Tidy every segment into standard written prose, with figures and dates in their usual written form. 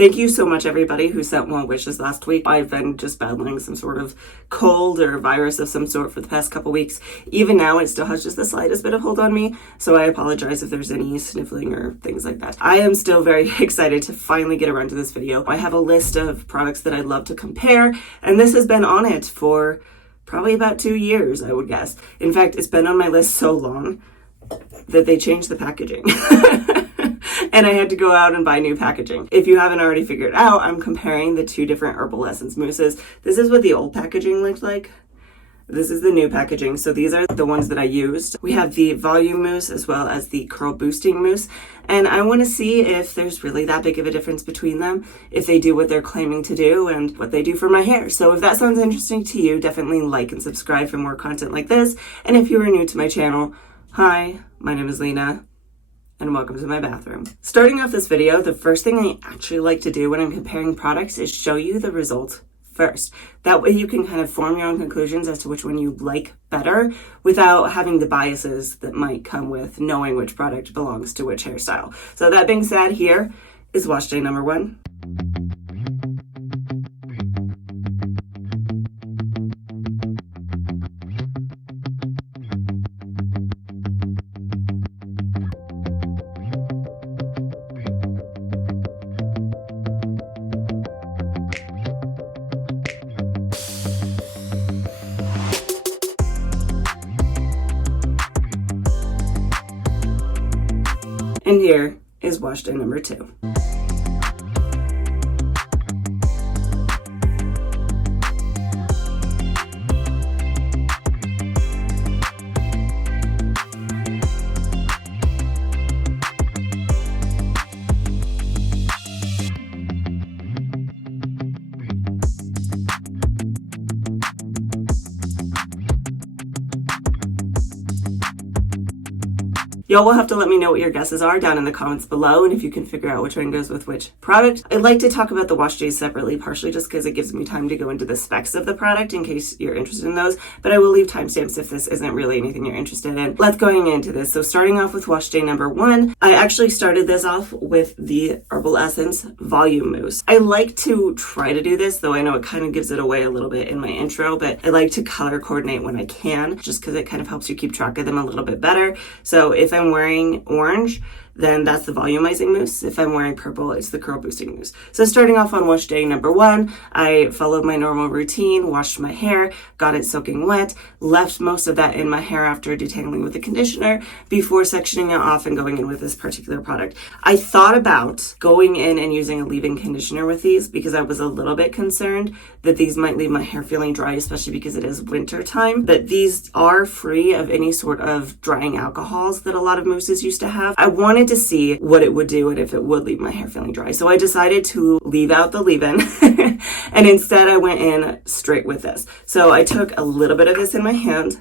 Thank you so much, everybody who sent more wishes last week. I've been just battling some sort of cold or virus of some sort for the past couple weeks. Even now, it still has just the slightest bit of hold on me, so I apologize if there's any sniffling or things like that. I am still very excited to finally get around to this video. I have a list of products that I'd love to compare, and this has been on it for probably about 2 years, I would guess. In fact, it's been on my list so long that they changed the packaging. And I had to go out and buy new packaging. If you haven't already figured out, I'm comparing the two different Herbal Essence mousses. This is what the old packaging looked like. This is the new packaging. So these are the ones that I used. We have the volume mousse as well as the curl boosting mousse. And I want to see if there's really that big of a difference between them, if they do what they're claiming to do and what they do for my hair. So if that sounds interesting to you, definitely like and subscribe for more content like this. And if you are new to my channel, hi, my name is Lena, and welcome to my bathroom. Starting off this video, the first thing I actually like to do when I'm comparing products is show you the result first. That way you can kind of form your own conclusions as to which one you like better without having the biases that might come with knowing which product belongs to which hairstyle. So that being said, here is wash day number 1. And here is wash day number 2. Y'all will have to let me know what your guesses are down in the comments below, and if you can figure out which one goes with which product. I'd like to talk about the wash days separately, partially just because it gives me time to go into the specs of the product in case you're interested in those, but I will leave timestamps if this isn't really anything you're interested in. Let's going into this. So starting off with wash day number 1, I actually started this off with the Herbal Essence Volume Mousse. I like to try to do this, though I know it kind of gives it away a little bit in my intro, but I like to color coordinate when I can, just because it kind of helps you keep track of them a little bit better. So if I'm wearing orange, then that's the volumizing mousse. If I'm wearing purple, it's the curl boosting mousse. So starting off on wash day number 1, I followed my normal routine, washed my hair, got it soaking wet, left most of that in my hair after detangling with the conditioner before sectioning it off and going in with this particular product. I thought about going in and using a leave-in conditioner with these because I was a little bit concerned that these might leave my hair feeling dry, especially because it is winter time. But these are free of any sort of drying alcohols that a lot of mousses used to have. I wanted to see what it would do and if it would leave my hair feeling dry. So I decided to leave out the leave-in and instead I went in straight with this. So I took a little bit of this in my hand,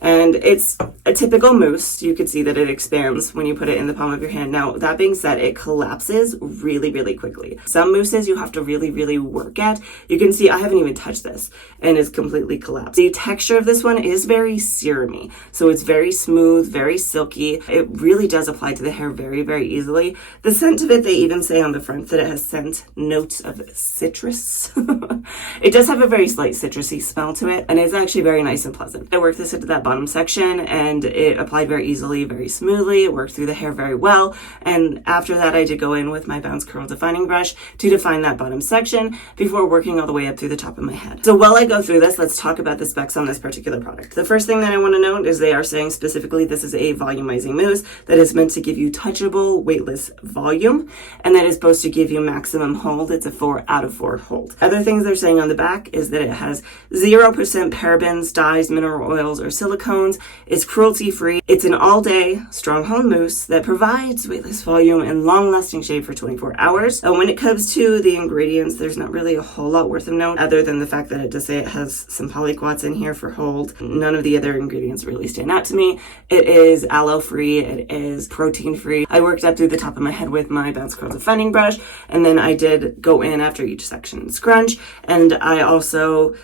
and it's a typical mousse. You can see that it expands when you put it in the palm of your hand. Now, that being said, it collapses really, really quickly. Some mousses you have to really, really work at. You can see I haven't even touched this and it's completely collapsed. The texture of this one is very serumy. So it's very smooth, very silky. It really does apply to the hair very, very easily. The scent of it, they even say on the front that it has scent notes of citrus. It does have a very slight citrusy smell to it, and it's actually very nice and pleasant. I worked this into that bottom section and it applied very easily, very smoothly. It worked through the hair very well. And after that, I did go in with my Bounce Curl defining brush to define that bottom section before working all the way up through the top of my head. So while I go through this, let's talk about the specs on this particular product. The first thing that I want to note is they are saying specifically this is a volumizing mousse that is meant to give you touchable, weightless volume, and that is supposed to give you maximum hold. It's a 4 out of 4 hold. Other things they're saying on the back is that it has 0% parabens, dyes, mineral oils, or silicones. It's cruelty-free. It's an all-day strong-hold mousse that provides weightless volume and long-lasting shade for 24 hours. When it comes to the ingredients, there's not really a whole lot worth of note other than the fact that it does say it has some polyquats in here for hold. None of the other ingredients really stand out to me. It is aloe-free. It is protein-free. I worked up through the top of my head with my Bounce Curl defining brush, and then I did go in after each section and scrunch, and I also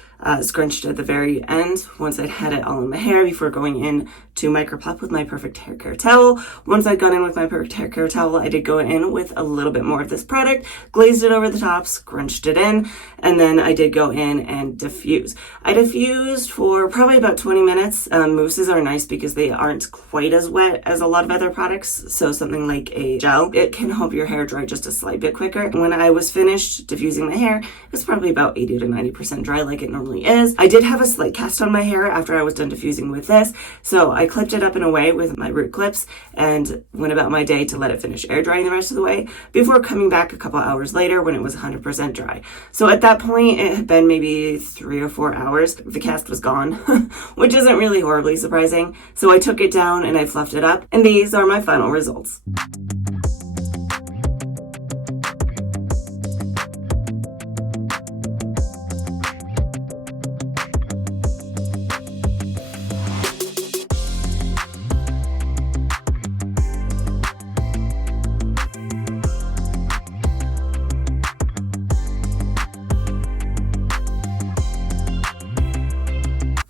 scrunched at the very end once I'd had it all in my hair before going in to microplop with my Perfect Hair Care Towel. Once I'd gone in with my Perfect Hair Care Towel, I did go in with a little bit more of this product, glazed it over the top, scrunched it in, and then I did go in and diffuse. I diffused for probably about 20 minutes. Mousses are nice because they aren't quite as wet as a lot of other products, so something like a gel, it can help your hair dry just a slight bit quicker. When I was finished diffusing my hair, it was probably about 80 to 90% dry like it normally is. I did have a slight cast on my hair after I was done diffusing with this, so I clipped it up and away with my root clips and went about my day to let it finish air drying the rest of the way before coming back a couple hours later when it was 100% dry. So at that point, it had been maybe 3 or 4 hours. The cast was gone, which isn't really horribly surprising. So I took it down and I fluffed it up, and these are my final results.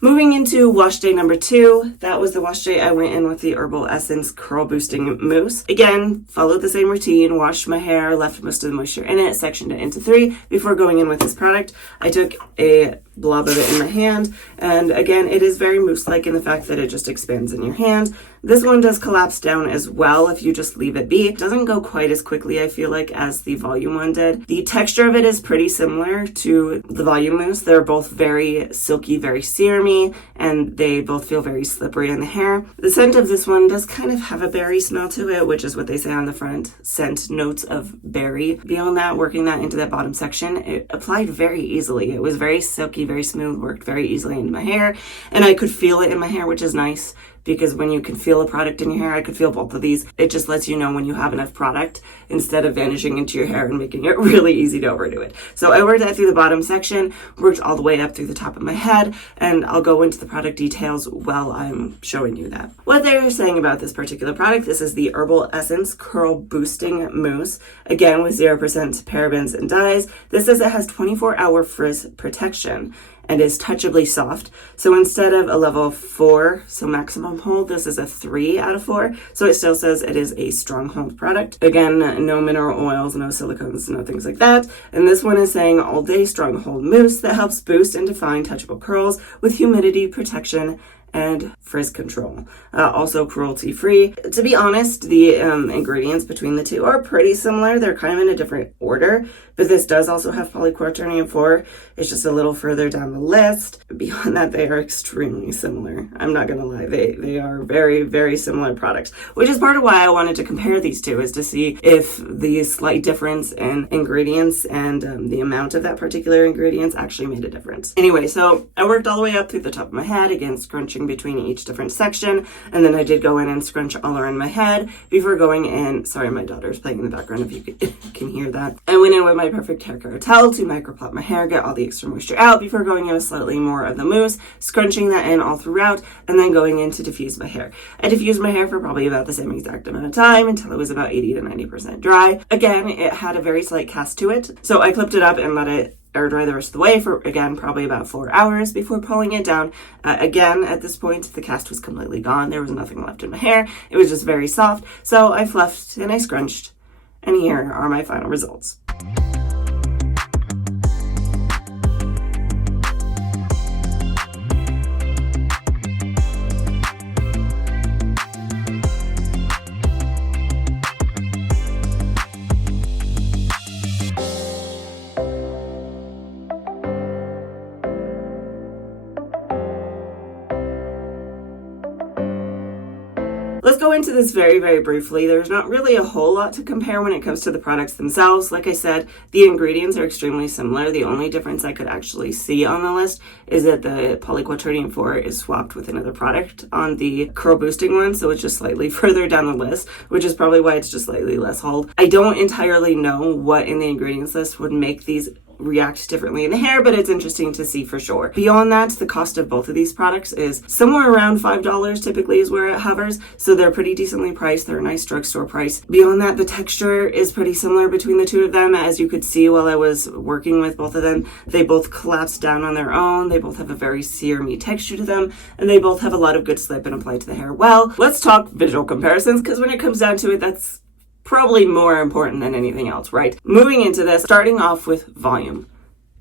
Moving into wash day number 2, that was the wash day I went in with the Herbal Essence Curl Boosting Mousse. Again, followed the same routine, washed my hair, left most of the moisture in it, sectioned it into 3 before going in with this product. I took a blob of it in my hand, and again, it is very mousse-like in the fact that it just expands in your hand. This one does collapse down as well if you just leave it be. It doesn't go quite as quickly, I feel like, as the volume one did. The texture of it is pretty similar to the volume mousse. They're both very silky, very serumy, and they both feel very slippery in the hair. The scent of this one does kind of have a berry smell to it, which is what they say on the front. Scent notes of berry. Beyond that, working that into that bottom section, it applied very easily. It was very silky, very smooth, worked very easily into my hair, and I could feel it in my hair, which is nice. Because when you can feel a product in your hair, I could feel both of these. It just lets you know when you have enough product instead of vanishing into your hair and making it really easy to overdo it. So I worked that through the bottom section, worked all the way up through the top of my head, and I'll go into the product details while I'm showing you that. What they're saying about this particular product, this is the Herbal Essence Curl Boosting Mousse. Again, with 0% parabens and dyes. This says it has 24-hour frizz protection and is touchably soft. So instead of a level 4, so maximum hold, this is a 3 out of 4. So it still says it is a strong hold product. Again, no mineral oils, no silicones, no things like that. And this one is saying all day strong hold mousse that helps boost and define touchable curls with humidity protection and frizz control. Also cruelty-free. To be honest, the ingredients between the two are pretty similar. They're kind of in a different order, but this does also have polyquaternium 4. It's just a little further down the list. Beyond that, they are extremely similar. I'm not gonna lie, they are very, very similar products, which is part of why I wanted to compare these two, is to see if the slight difference in ingredients and the amount of that particular ingredients actually made a difference. Anyway, so I worked all the way up through the top of my head, again, scrunching between each different section, and then I did go in and scrunch all around my head before going in. Sorry, my daughter's playing in the background if you can hear that. I went in with my Perfect Hair Care Towel to microplop my hair, get all the extra moisture out before going in with slightly more of the mousse, scrunching that in all throughout, and then going in to diffuse my hair. I diffused my hair for probably about the same exact amount of time until it was about 80 to 90% dry. Again, it had a very slight cast to it, so I clipped it up and let it air dry the rest of the way for, again, probably about 4 hours before pulling it down. Again, at this point, the cast was completely gone. There was nothing left in my hair. It was just very soft. So I fluffed and I scrunched, and here are my final results. Let's go into this very, very briefly. There's not really a whole lot to compare when it comes to the products themselves. Like I said, the ingredients are extremely similar. The only difference I could actually see on the list is that the polyquaternium 4 is swapped with another product on the curl boosting one, so it's just slightly further down the list, which is probably why it's just slightly less hold. I don't entirely know what in the ingredients list would make these react differently in the hair, but it's interesting to see for sure. Beyond that, the cost of both of these products is somewhere around $5 typically is where it hovers. So they're pretty decently priced. They're a nice drugstore price. Beyond that, the texture is pretty similar between the two of them. As you could see while I was working with both of them, they both collapse down on their own. They both have a very serumy texture to them, and they both have a lot of good slip and apply to the hair well. Let's talk visual comparisons, because when it comes down to it, that's probably more important than anything else, right? Moving into this, starting off with volume.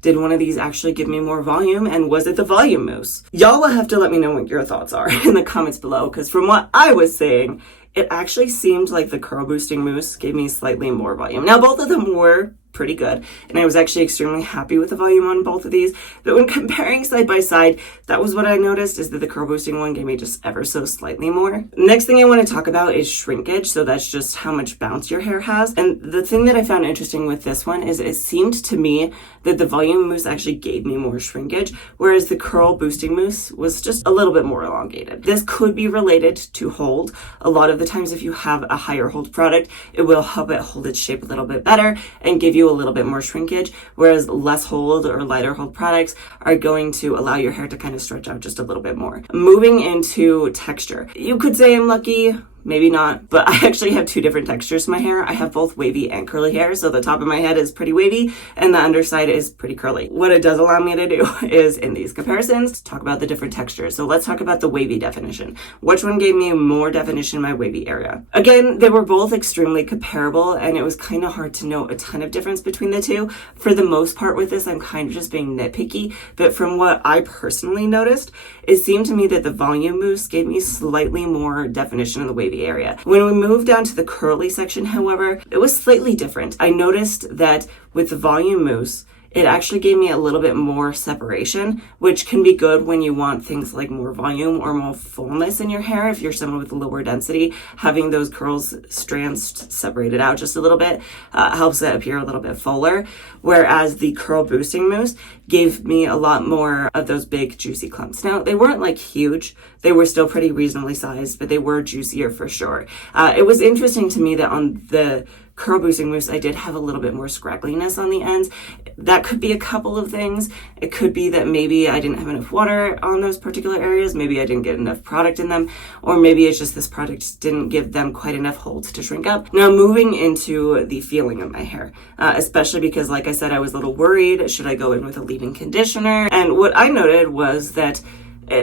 Did one of these actually give me more volume, and was it the volume mousse? Y'all will have to let me know what your thoughts are in the comments below, because from what I was saying, it actually seemed like the curl boosting mousse gave me slightly more volume. Now, both of them were pretty good, and I was actually extremely happy with the volume on both of these, but when comparing side by side, that was what I noticed, is that the curl boosting one gave me just ever so slightly more. Next thing I want to talk about is shrinkage, so that's just how much bounce your hair has. And the thing that I found interesting with this one is it seemed to me that the volume mousse actually gave me more shrinkage, whereas the curl boosting mousse was just a little bit more elongated. This could be related to hold. A lot of the times if you have a higher hold product, it will help it hold its shape a little bit better and give you a little bit more shrinkage, whereas less hold or lighter hold products are going to allow your hair to kind of stretch out just a little bit more. Moving into texture, you could say I'm lucky, maybe not, but I actually have two different textures to my hair. I have both wavy and curly hair, so the top of my head is pretty wavy and the underside is pretty curly. What it does allow me to do is, in these comparisons, talk about the different textures. So let's talk about the wavy definition. Which one gave me more definition in my wavy area? Again, they were both extremely comparable, and it was kind of hard to know a ton of difference between the two. For the most part with this, I'm kind of just being nitpicky, but from what I personally noticed, it seemed to me that the volume mousse gave me slightly more definition in the wavy area. When we moved down to the curly section, however, it was slightly different. I noticed that with the volume mousse, it actually gave me a little bit more separation, which can be good when you want things like more volume or more fullness in your hair. If you're someone with lower density, having those curls strands separated out just a little bit helps it appear a little bit fuller. Whereas the curl boosting mousse gave me a lot more of those big juicy clumps. Now, they weren't like huge. They were still pretty reasonably sized, but they were juicier for sure. It was interesting to me that on the curl boosting mousse, I did have a little bit more scraggliness on the ends. That could be a couple of things. It could be that maybe I didn't have enough water on those particular areas. Maybe I didn't get enough product in them, or maybe it's just this product didn't give them quite enough hold to shrink up. Now, moving into the feeling of my hair, especially because, like I said, I was a little worried. Should I go in with a leave-in conditioner? And what I noted was that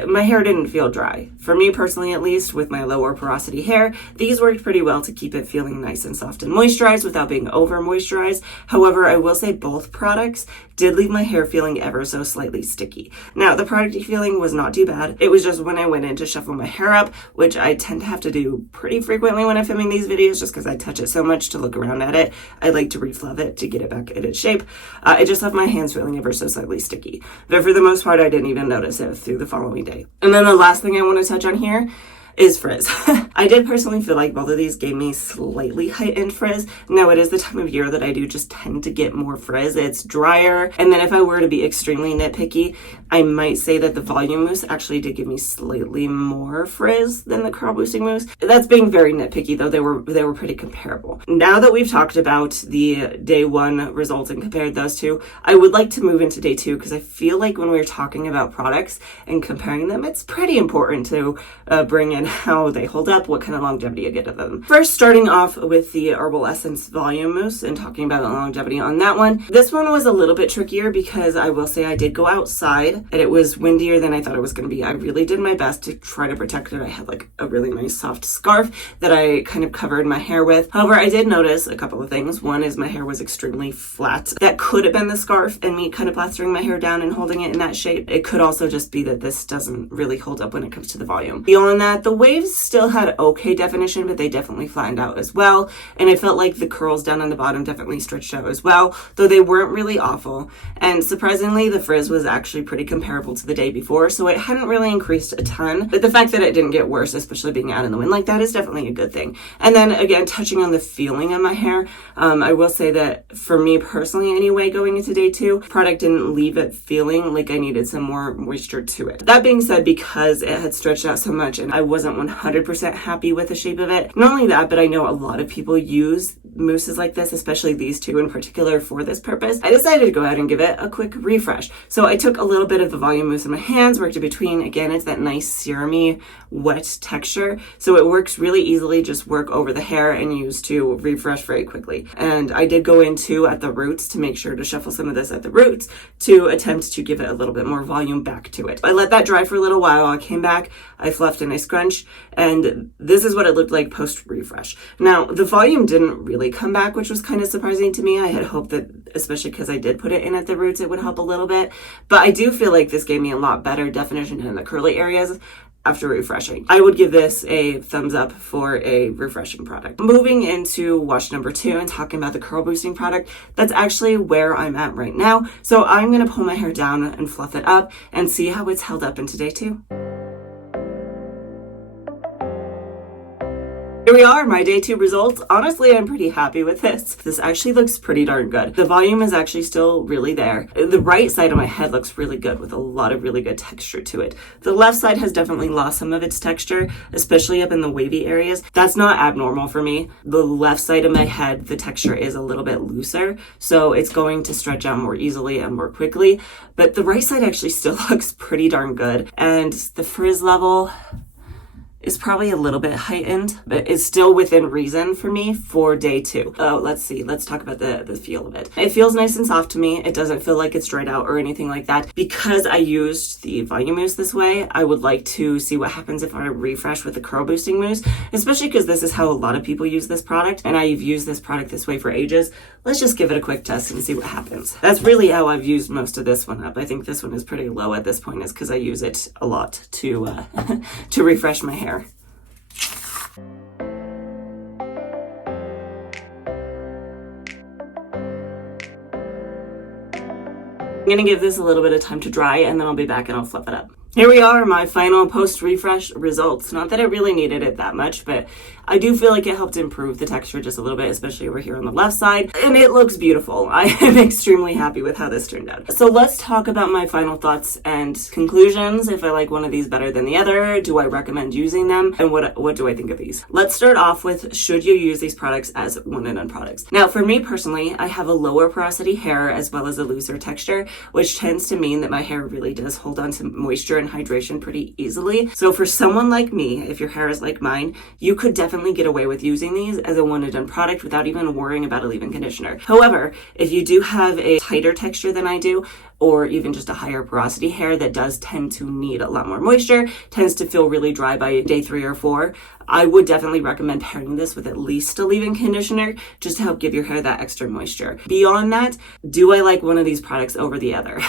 my hair didn't feel dry. For me personally, at least, with my lower porosity hair, these worked pretty well to keep it feeling nice and soft and moisturized without being over moisturized. However, I will say both products did leave my hair feeling ever so slightly sticky. Now, the product feeling was not too bad. It was just when I went in to shuffle my hair up, which I tend to have to do pretty frequently when I'm filming these videos, just because I touch it so much to look around at it. I like to refluff it to get it back in its shape. It just left my hands feeling ever so slightly sticky. But for the most part, I didn't even notice it through the following day. And then the last thing I want to touch on here is frizz. I did personally feel like both of these gave me slightly heightened frizz. Now, it is the time of year that I do just tend to get more frizz. It's drier. And then if I were to be extremely nitpicky, I might say that the volume mousse actually did give me slightly more frizz than the curl boosting mousse. That's being very nitpicky, though. They were pretty comparable. Now that we've talked about the day one results and compared those two, I would like to move into day two, because I feel like when we're talking about products and comparing them, it's pretty important to bring in how they hold up, what kind of longevity you get of them. First, starting off with the Herbal Essence Volume Mousse and talking about the longevity on that one. This one was a little bit trickier because I will say I did go outside and it was windier than I thought it was going to be. I really did my best to try to protect it. I had like a really nice soft scarf that I kind of covered my hair with. However, I did notice a couple of things. One is my hair was extremely flat. That could have been the scarf and me kind of plastering my hair down and holding it in that shape. It could also just be that this doesn't really hold up when it comes to the volume. Beyond that, the waves still had okay definition, but they definitely flattened out as well. And I felt like the curls down on the bottom definitely stretched out as well, though they weren't really awful. And surprisingly, the frizz was actually pretty comparable to the day before, so it hadn't really increased a ton. But the fact that it didn't get worse, especially being out in the wind like that, is definitely a good thing. And then again, touching on the feeling of my hair, I will say that for me personally anyway, going into day two, product didn't leave it feeling like I needed some more moisture to it. That being said, because it had stretched out so much and I wasn't wasn't 100% happy with the shape of it. Not only that, but I know a lot of people use mousses like this, especially these two in particular for this purpose. I decided to go ahead and give it a quick refresh. So I took a little bit of the volume mousse in my hands, worked it between. Again, it's that nice serumy, wet texture. So it works really easily, just work over the hair and use to refresh very quickly. And I did go into at the roots to make sure to shuffle some of this at the roots to attempt to give it a little bit more volume back to it. I let that dry for a little while. I came back, I fluffed and I scrunched, and this is what it looked like post refresh. Now, the volume didn't really come back, which was kind of surprising to me. I had hoped that, especially because I did put it in at the roots, it would help a little bit. But I do feel like this gave me a lot better definition in the curly areas after refreshing. I would give this a thumbs up for a refreshing product. Moving into wash number 2 and talking about the curl boosting product, that's actually where I'm at right now. So I'm gonna pull my hair down and fluff it up and see how it's held up into day 2. Here we are, my day 2 results. Honestly, I'm pretty happy with this. This actually looks pretty darn good. The volume is actually still really there. The right side of my head looks really good with a lot of really good texture to it. The left side has definitely lost some of its texture, especially up in the wavy areas. That's not abnormal for me. The left side of my head, the texture is a little bit looser, so it's going to stretch out more easily and more quickly. But the right side actually still looks pretty darn good. And the frizz level is probably a little bit heightened, but it's still within reason for me for day 2. Oh, let's see. Let's talk about the feel of it. It feels nice and soft to me. It doesn't feel like it's dried out or anything like that. Because I used the volume mousse this way, I would like to see what happens if I refresh with the curl boosting mousse, especially because this is how a lot of people use this product, and I've used this product this way for ages. Let's just give it a quick test and see what happens. That's really how I've used most of this one up. I think this one is pretty low at this point, is because I use it a lot to to refresh my hair. I'm gonna give this a little bit of time to dry, and then I'll be back and I'll flip it up. Here we are, my final post-refresh results. Not that it really needed it that much, but I do feel like it helped improve the texture just a little bit, especially over here on the left side, and it looks beautiful. I am extremely happy with how this turned out. So let's talk about my final thoughts and conclusions. If I like one of these better than the other, do I recommend using them, and what do I think of these? Let's start off with, should you use these products as one and done products? Now, for me personally, I have a lower porosity hair as well as a looser texture, which tends to mean that my hair really does hold on to moisture and hydration pretty easily. So for someone like me, if your hair is like mine, you could definitely get away with using these as a one and done product without even worrying about a leave-in conditioner. However, if you do have a tighter texture than I do, or even just a higher porosity hair that does tend to need a lot more moisture, tends to feel really dry by day 3 or 4, I would definitely recommend pairing this with at least a leave-in conditioner just to help give your hair that extra moisture. Beyond that, do I like one of these products over the other?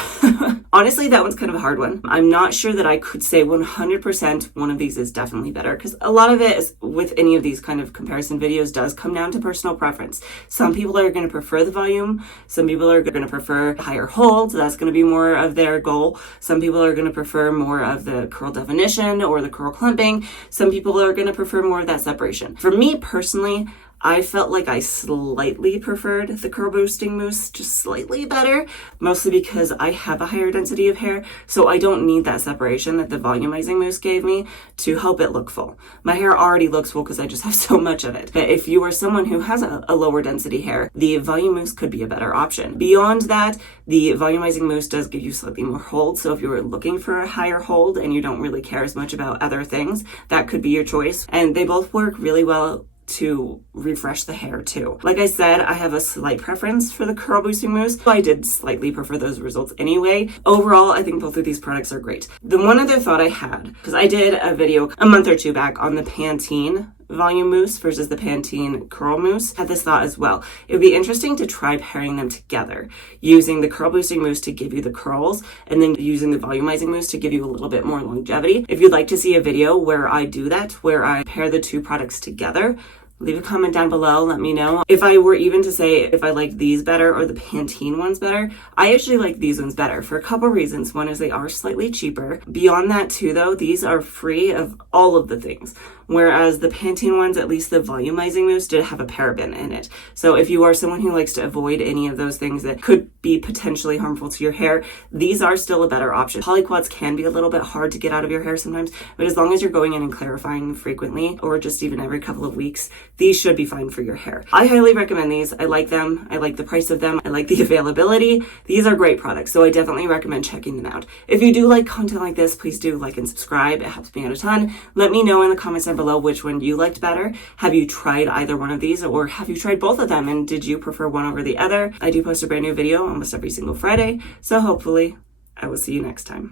Honestly, that one's kind of a hard one. I'm not sure that I could say 100% one of these is definitely better, because a lot of it is, with any of these kind of comparison videos, does come down to personal preference. Some people are going to prefer the volume. Some people are going to prefer higher hold. So that's going to be more of their goal. Some people are going to prefer more of the curl definition or the curl clumping. Some people are going to prefer more of that separation. For me personally, I felt like I slightly preferred the curl boosting mousse, just slightly better, mostly because I have a higher density of hair, so I don't need that separation that the volumizing mousse gave me to help it look full. My hair already looks full because I just have so much of it. But if you are someone who has a lower density hair, the volume mousse could be a better option. Beyond that, the volumizing mousse does give you slightly more hold, so if you're looking for a higher hold and you don't really care as much about other things, that could be your choice. And they both work really well to refresh the hair too. Like I said, I have a slight preference for the curl boosting mousse. I did slightly prefer those results anyway. Overall, I think both of these products are great. The one other thought I had, because I did a video a month or 2 back on the Pantene volume mousse versus the Pantene curl mousse, had this thought as well. It would be interesting to try pairing them together, using the curl boosting mousse to give you the curls and then using the volumizing mousse to give you a little bit more longevity. If you'd like to see a video where I do that, where I pair the 2 products together, leave a comment down below, let me know. If I were even to say if I liked these better or the Pantene ones better, I actually like these ones better for a couple reasons. One is they are slightly cheaper. Beyond that too though, these are free of all of the things. whereas the Pantene ones, at least the volumizing mousse, did have a paraben in it. So if you are someone who likes to avoid any of those things that could be potentially harmful to your hair, these are still a better option. Polyquats can be a little bit hard to get out of your hair sometimes, but as long as you're going in and clarifying frequently, or just even every couple of weeks, these should be fine for your hair. I highly recommend these. I like them. I like the price of them. I like the availability. These are great products, so I definitely recommend checking them out. If you do like content like this, please do like and subscribe. It helps me out a ton. Let me know in the comments down below which one you liked better. Have you tried either one of these, or have you tried both of them, and did you prefer one over the other? I do post a brand new video almost every single Friday, so hopefully I will see you next time.